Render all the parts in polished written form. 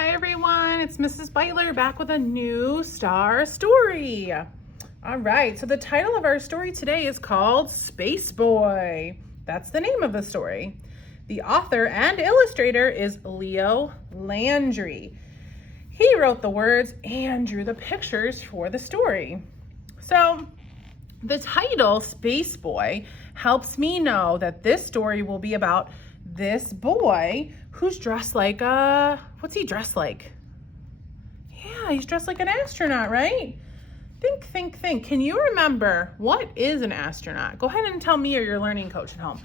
Hi everyone, it's Mrs. Beitler back with a new star story. All right, so the title of our story today is called Space Boy. That's the name of the story. The author and illustrator is Leo Landry. He wrote the words and drew the pictures for the story. So the title, Space Boy, helps me know that this story will be about this boy who's dressed like what's he dressed like? Yeah, he's dressed like an astronaut, right? Think. Can you remember what is an astronaut? Go ahead and tell me or your learning coach at home.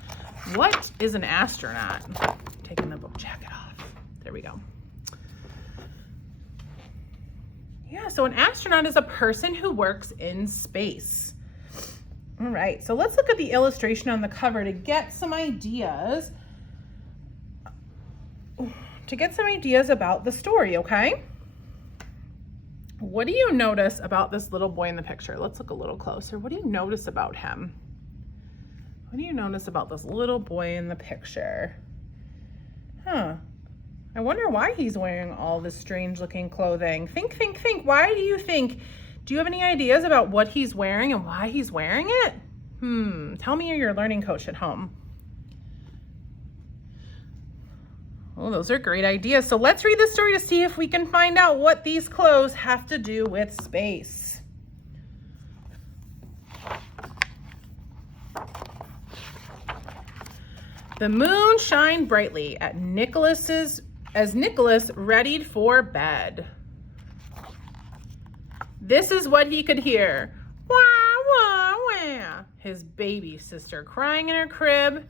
What is an astronaut? Taking the book jacket off. There we go. Yeah, so an astronaut is a person who works in space. All right, so let's look at the illustration on the cover to get some ideas. About the story, okay? What do you notice about this little boy in the picture? Let's look a little closer. What do you notice about him? What do you notice about this little boy in the picture? I wonder why he's wearing all this strange looking clothing. Think. Why do you think? Do you have any ideas about what he's wearing and why he's wearing it? Tell me or your learning coach at home. Oh, those are great ideas. So let's read the story to see if we can find out what these clothes have to do with space. The moon shined brightly at as Nicholas readied for bed. This is what he could hear. Wah, wah, wah. His baby sister crying in her crib,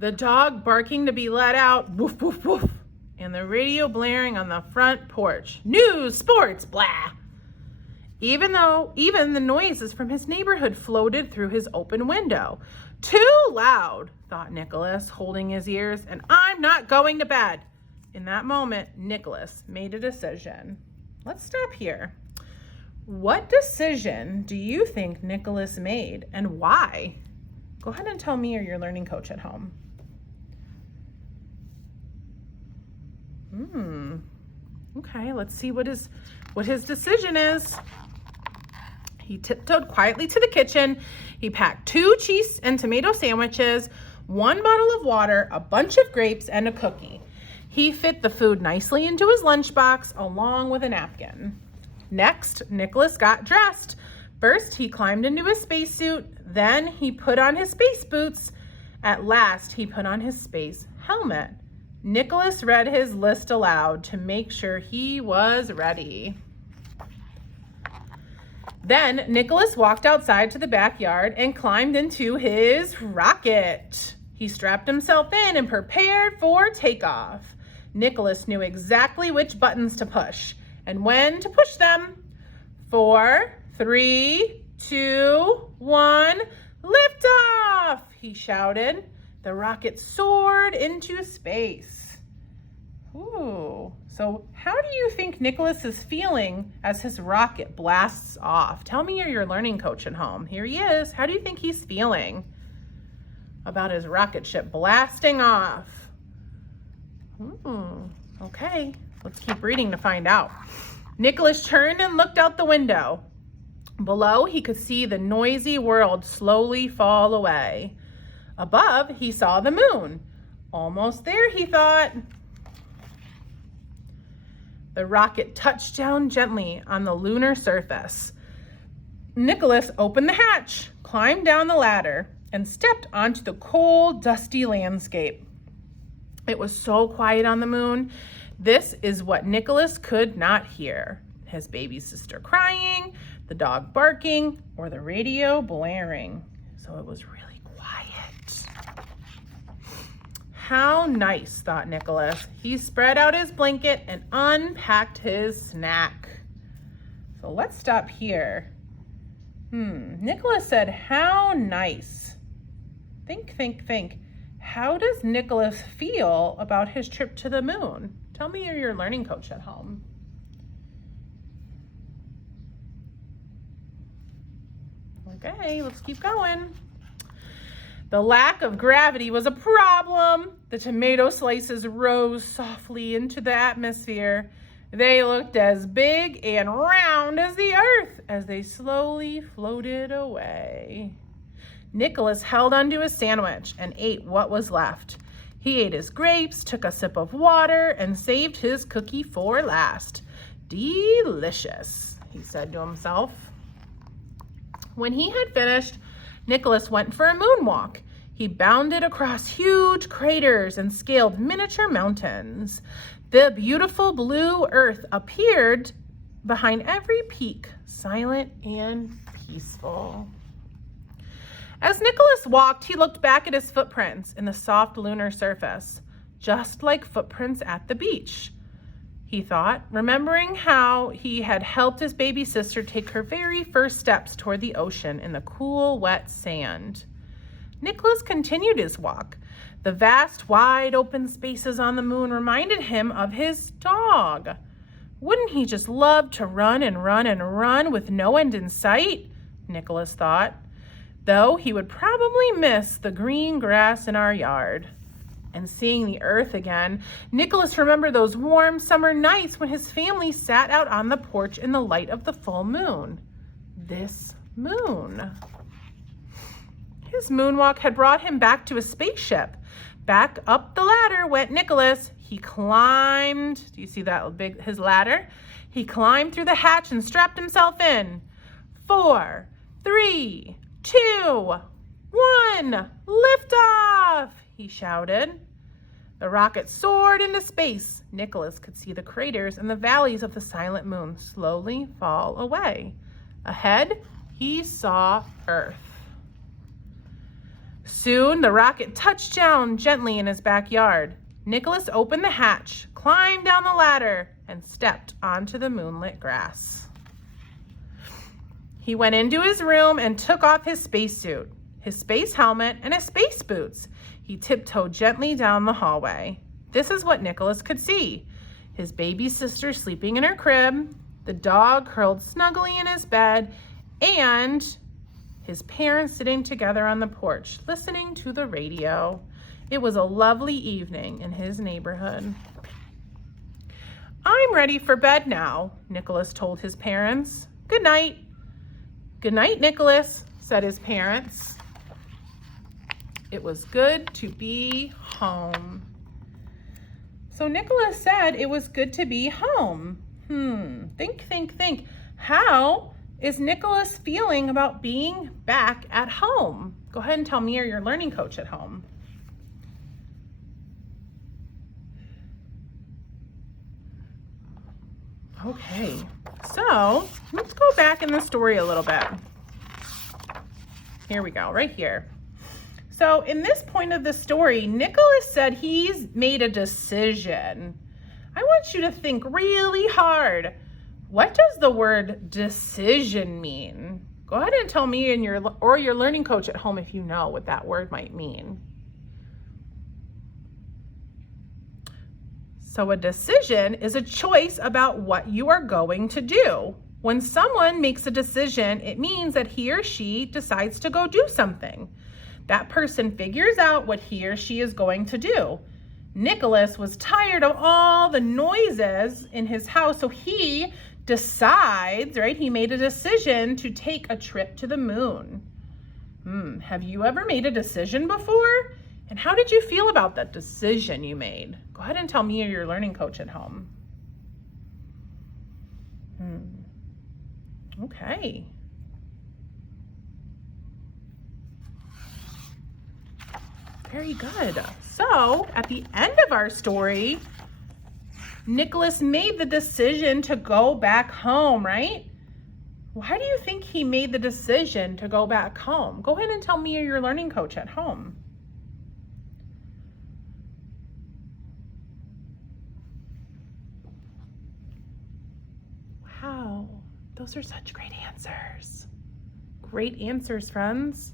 the dog barking to be let out, woof, woof, woof, and the radio blaring on the front porch. News, sports, blah. Even the noises from his neighborhood floated through his open window. Too loud, thought Nicholas, holding his ears, and I'm not going to bed. In that moment, Nicholas made a decision. Let's stop here. What decision do you think Nicholas made and why? Go ahead and tell me or your learning coach at home. Okay, let's see what his decision is. He tiptoed quietly to the kitchen. He packed 2 cheese and tomato sandwiches, 1 bottle of water, a bunch of grapes, and a cookie. He fit the food nicely into his lunchbox along with a napkin. Next, Nicholas got dressed. First, he climbed into his spacesuit. Then he put on his space boots. At last, he put on his space helmet. Nicholas read his list aloud to make sure he was ready. Then Nicholas walked outside to the backyard and climbed into his rocket. He strapped himself in and prepared for takeoff. Nicholas knew exactly which buttons to push and when to push them. 4, 3, 2, 1, lift off, he shouted. The rocket soared into space. Ooh, so how do you think Nicholas is feeling as his rocket blasts off? Tell me or your learning coach at home. Here he is. How do you think he's feeling about his rocket ship blasting off? Okay, let's keep reading to find out. Nicholas turned and looked out the window. Below, he could see the noisy world slowly fall away. Above, he saw the moon. Almost there, he thought. The rocket touched down gently on the lunar surface. Nicholas opened the hatch, climbed down the ladder, and stepped onto the cold, dusty landscape. It was so quiet on the moon. This is what Nicholas could not hear. His baby sister crying, the dog barking, or the radio blaring. So it was really quiet. How nice, thought Nicholas. He spread out his blanket and unpacked his snack. So let's stop here. Nicholas said, how nice. Think. How does Nicholas feel about his trip to the moon? Tell me or your learning coach at home. Okay, let's keep going. The lack of gravity was a problem. The tomato slices rose softly into the atmosphere. They looked as big and round as the earth as they slowly floated away. Nicholas held onto his sandwich and ate what was left. He ate his grapes, took a sip of water, and saved his cookie for last. Delicious, he said to himself. When he had finished, Nicholas went for a moonwalk. He bounded across huge craters and scaled miniature mountains. The beautiful blue earth appeared behind every peak, silent and peaceful. As Nicholas walked, he looked back at his footprints in the soft lunar surface, just like footprints at the beach, he thought, remembering how he had helped his baby sister take her very first steps toward the ocean in the cool, wet sand. Nicholas continued his walk. The vast, wide open spaces on the moon reminded him of his dog. Wouldn't he just love to run and run and run with no end in sight? Nicholas thought. Though he would probably miss the green grass in our yard. And seeing the earth again, Nicholas remembered those warm summer nights when his family sat out on the porch in the light of the full moon. This moon. His moonwalk had brought him back to a spaceship. Back up the ladder went Nicholas. He climbed, do you see that big, his ladder? He climbed through the hatch and strapped himself in. 4, 3, 2, 1, lift off, he shouted. The rocket soared into space. Nicholas could see the craters and the valleys of the silent moon slowly fall away. Ahead, he saw Earth. Soon, the rocket touched down gently in his backyard. Nicholas opened the hatch, climbed down the ladder, and stepped onto the moonlit grass. He went into his room and took off his spacesuit, his space helmet, and his space boots. He tiptoed gently down the hallway. This is what Nicholas could see. His baby sister sleeping in her crib, the dog curled snugly in his bed, and his parents sitting together on the porch, listening to the radio. It was a lovely evening in his neighborhood. I'm ready for bed now, Nicholas told his parents. Good night. Good night, Nicholas, said his parents. It was good to be home. So Nicholas said it was good to be home. Think. How is Nicholas feeling about being back at home? Go ahead and tell me or your learning coach at home. Okay, so let's go back in the story a little bit. Here we go, right here. So in this point of the story, Nicholas said he's made a decision. I want you to think really hard. What does the word decision mean? Go ahead and tell me and your learning coach at home if you know what that word might mean. So a decision is a choice about what you are going to do. When someone makes a decision, it means that he or she decides to go do something. That person figures out what he or she is going to do. Nicholas was tired of all the noises in his house, so he decides, right? He made a decision to take a trip to the moon. Have you ever made a decision before? And how did you feel about that decision you made? Go ahead and tell me or your learning coach at home. Okay. Very good. So at the end of our story, Nicholas made the decision to go back home, right? Why do you think he made the decision to go back home? Go ahead and tell me or your learning coach at home. Wow, those are such great answers. Great answers, friends.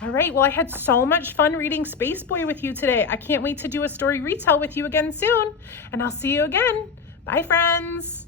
All right, well, I had so much fun reading Space Boy with you today. I can't wait to do a story retell with you again soon, and I'll see you again. Bye, friends.